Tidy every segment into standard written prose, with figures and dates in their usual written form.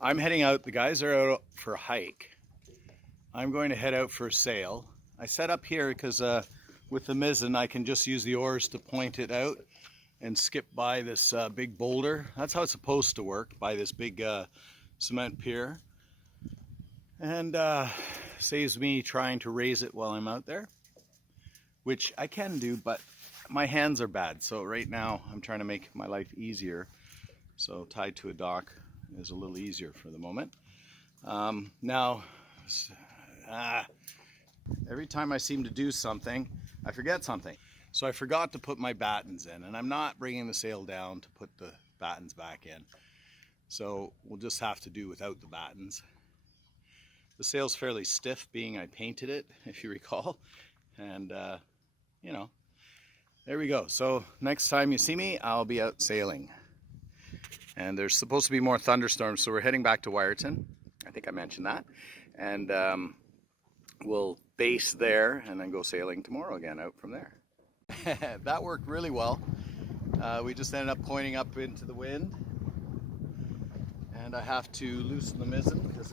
I'm heading out. The guys are out for a hike. I'm going to head out for a sail. I set up here because with the mizzen I can just use the oars to point it out and skip by this big boulder. That's how it's supposed to work, by this big cement pier. And saves me trying to raise it while I'm out there, which I can do, but my hands are bad. So right now I'm trying to make my life easier. So tied to a dock is a little easier for the moment. Every time I seem to do something, I forget something. So I forgot to put my battens in, and I'm not bringing the sail down to put the battens back in. So we'll just have to do without the battens. The sail's fairly stiff, being I painted it, if you recall. And, you know, there we go. So next time you see me, I'll be out sailing. And there's supposed to be more thunderstorms, so we're heading back to Wiarton. I think I mentioned that. And we'll base there and then go sailing tomorrow again out from there. That worked really well. We just ended up pointing up into the wind. And I have to loosen the mizzen because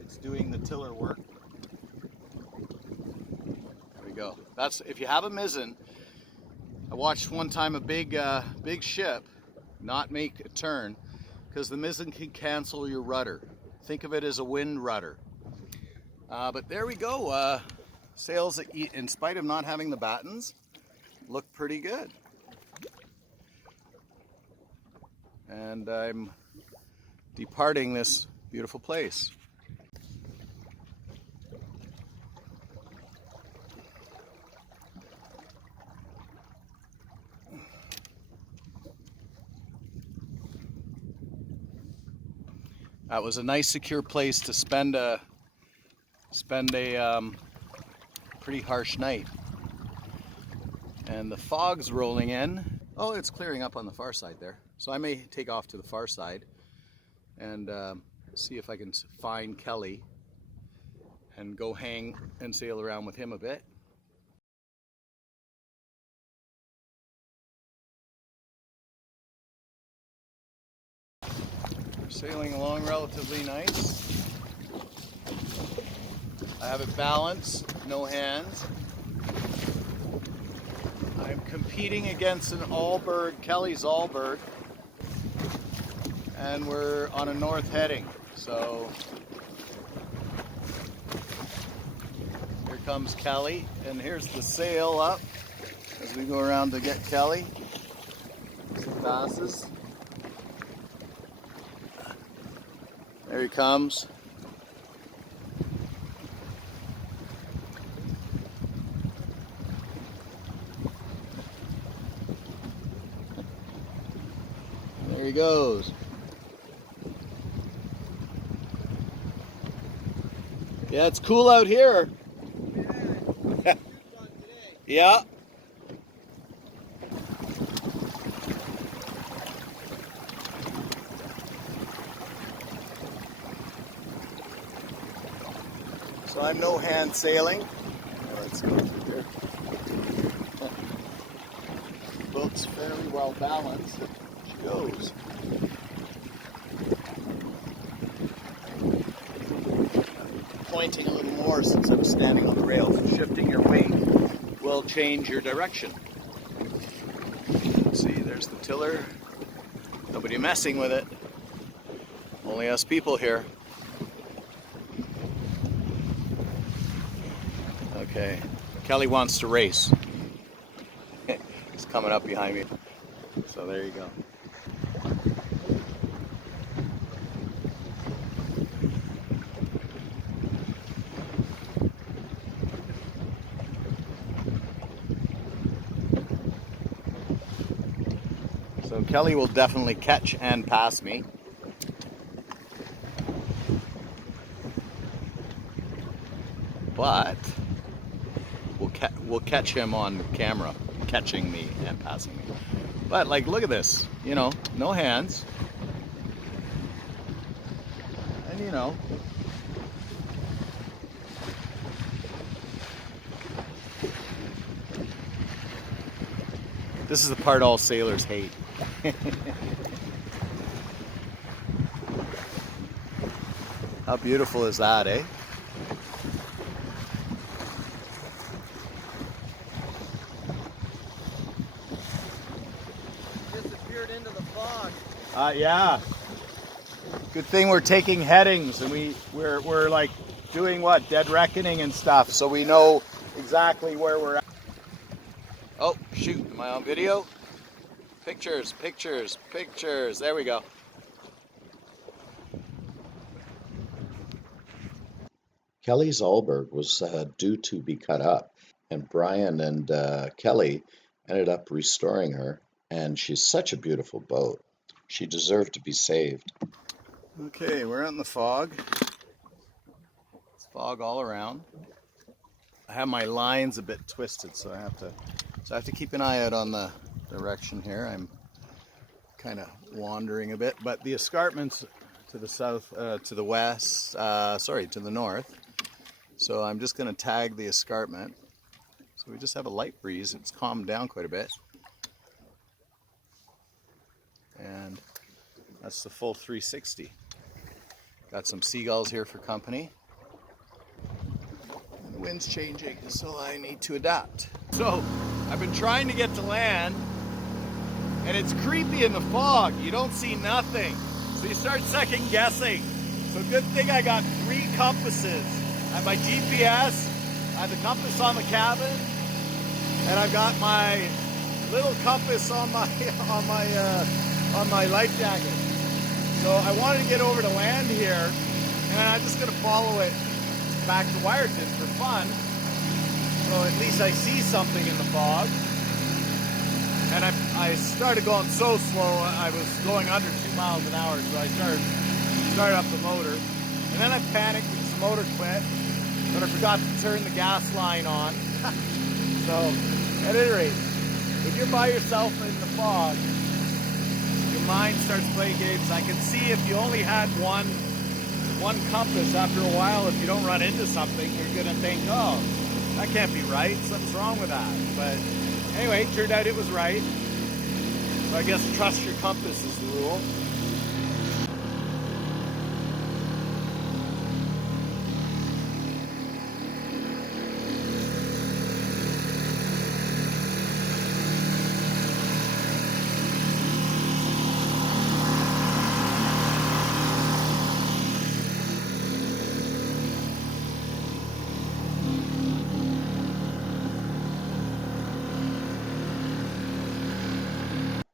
it's doing the tiller work. There we go. That's, if you have a mizzen, I watched one time a big ship not make a turn because the mizzen can cancel your rudder. Think of it as a wind rudder. But there we go. Sails, in spite of not having the battens, look pretty good. And I'm departing this beautiful place. That was a nice secure place to spend a pretty harsh night. And the fog's rolling in. Oh, it's clearing up on the far side there. So I may take off to the far side and see if I can find Kelly and go hang and sail around with him a bit. We're sailing along relatively nice. I have it balanced, no hands. I'm competing against an Allberg, Kelly's Allberg, and we're on a north heading. So here comes Kelly, and here's the sail up as we go around to get Kelly. Some passes. There he comes. There he goes. Yeah, it's cool out here. Yeah. So I'm no hand sailing. Let's go through here. Boat's fairly well balanced. She goes. Pointing a little more since I'm standing on the rails. Shifting your weight will change your direction. See, there's the tiller. Nobody messing with it. Only us people here. Okay, Kelly wants to race. He's coming up behind me. So there you go. So Kelly will definitely catch and pass me. But we'll catch him on camera, catching me and passing me. But like, look at this, you know, no hands. And you know, this is the part all sailors hate. How beautiful is that, eh? Disappeared into the fog. Yeah. Good thing we're taking headings and we're like doing what? Dead reckoning and stuff, so we know exactly where we're at. Oh, shoot, am I on video? Pictures, pictures, pictures. There we go. Kelly's Allberg was due to be cut up, and Brian and Kelly ended up restoring her, and she's such a beautiful boat. She deserved to be saved. Okay, we're out in the fog. It's fog all around. I have my lines a bit twisted, so I have to keep an eye out on the direction here. I'm kind of wandering a bit, but the escarpment's to the south, to the west, to the north. So I'm just going to tag the escarpment. So we just have a light breeze. It's calmed down quite a bit. And that's the full 360. Got some seagulls here for company. And the wind's changing, so I need to adapt. So I've been trying to get to land, and it's creepy in the fog. You don't see nothing. So you start second guessing. So good thing I got 3 compasses. I have my GPS, I have the compass on the cabin, and I've got my little compass on my life jacket. So I wanted to get over to land here, and I'm just going to follow it back to Wiarton for fun. So at least I see something in the fog. And I started going so slow, I was going under 2 miles an hour, so I started up the motor. And then I panicked because the motor quit, but I forgot to turn the gas line on. So, at any rate, if you're by yourself in the fog, your mind starts playing games. I can see if you only had one compass, after a while, if you don't run into something, you're going to think, oh, that can't be right, something's wrong with that. But anyway, it turned out it was right. So I guess trust your compass is the rule.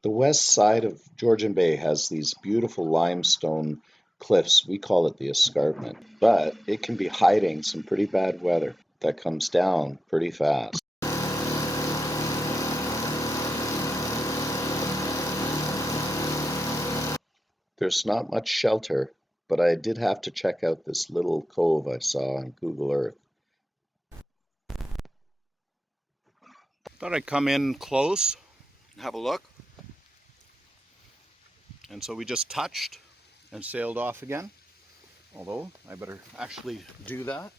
The west side of Georgian Bay has these beautiful limestone cliffs. We call it the escarpment, but it can be hiding some pretty bad weather that comes down pretty fast. There's not much shelter, but I did have to check out this little cove I saw on Google Earth. Thought I'd come in close, have a look. And so we just touched and sailed off again. Although, I better actually do that.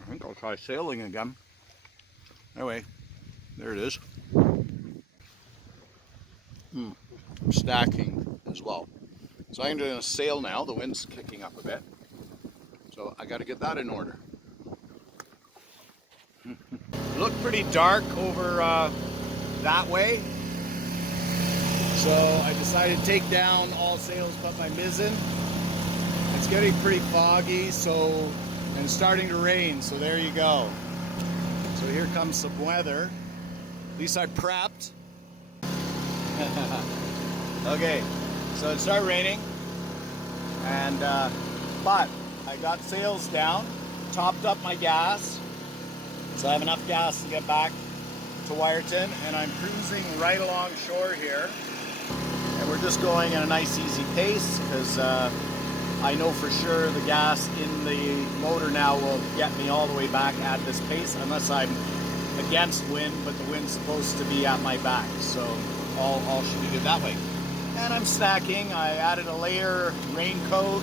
I think I'll try sailing again. Anyway, there it is. I'm stacking as well. So I'm going to sail now. The wind's kicking up a bit. So I got to get that in order. Looked pretty dark over that way. So I decided to take down all sails but my mizzen. It's getting pretty foggy, and it's starting to rain, so there you go. So here comes some weather. At least I prepped. Okay, so it started raining, and but I got sails down, topped up my gas, so I have enough gas to get back to Wiarton, and I'm cruising right along shore here, and we're just going at a nice easy pace because I know for sure the gas in the motor now will get me all the way back at this pace unless I'm against wind, but the wind's supposed to be at my back, so all should be good that way. And I'm stacking. I added a layer raincoat.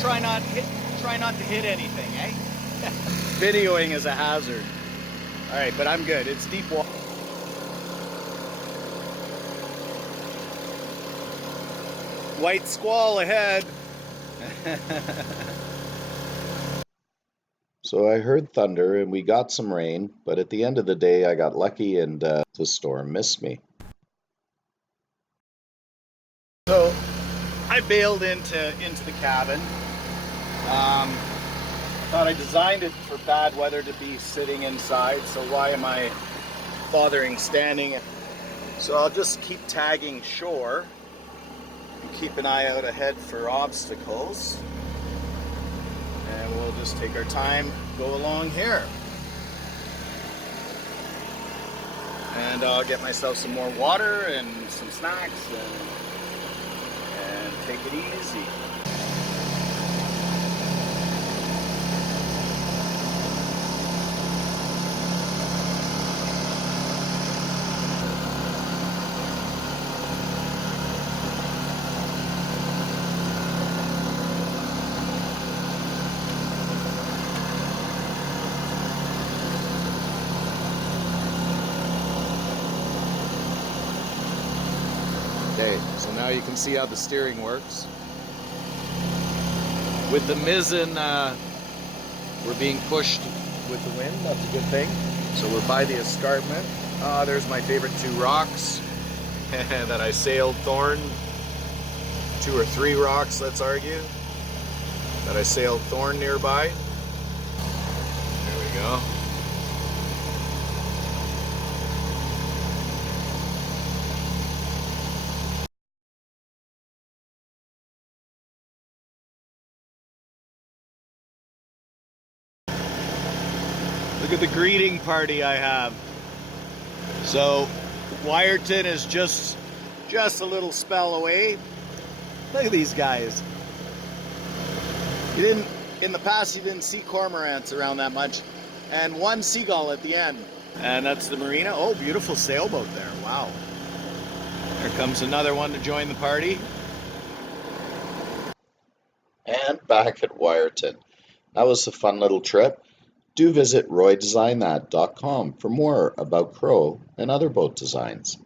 try not to hit anything, eh? Videoing is a hazard. All right, but I'm good. It's deep water. White squall ahead. So I heard thunder and we got some rain, but at the end of the day I got lucky and the storm missed me. So I bailed into the cabin. Thought I designed it for bad weather to be sitting inside, so why am I bothering standing? So I'll just keep tagging shore and keep an eye out ahead for obstacles. And we'll just take our time, go along here. And I'll get myself some more water and some snacks and take it easy. Okay, so now you can see how the steering works. With the mizzen, we're being pushed with the wind. That's a good thing. So we're by the escarpment. There's my favorite two rocks that I sailed thorn. 2 or 3 rocks, let's argue, that I sailed thorn nearby. There we go. Look at the greeting party I have. So Wiarton is just a little spell away. Look at these guys. In the past you didn't see cormorants around that much, and one seagull at the end. And that's the marina. Oh, beautiful sailboat there. Wow. There comes another one to join the party. And back at Wiarton. That was a fun little trip. Do visit roydesignthat.com for more about Crow and other boat designs.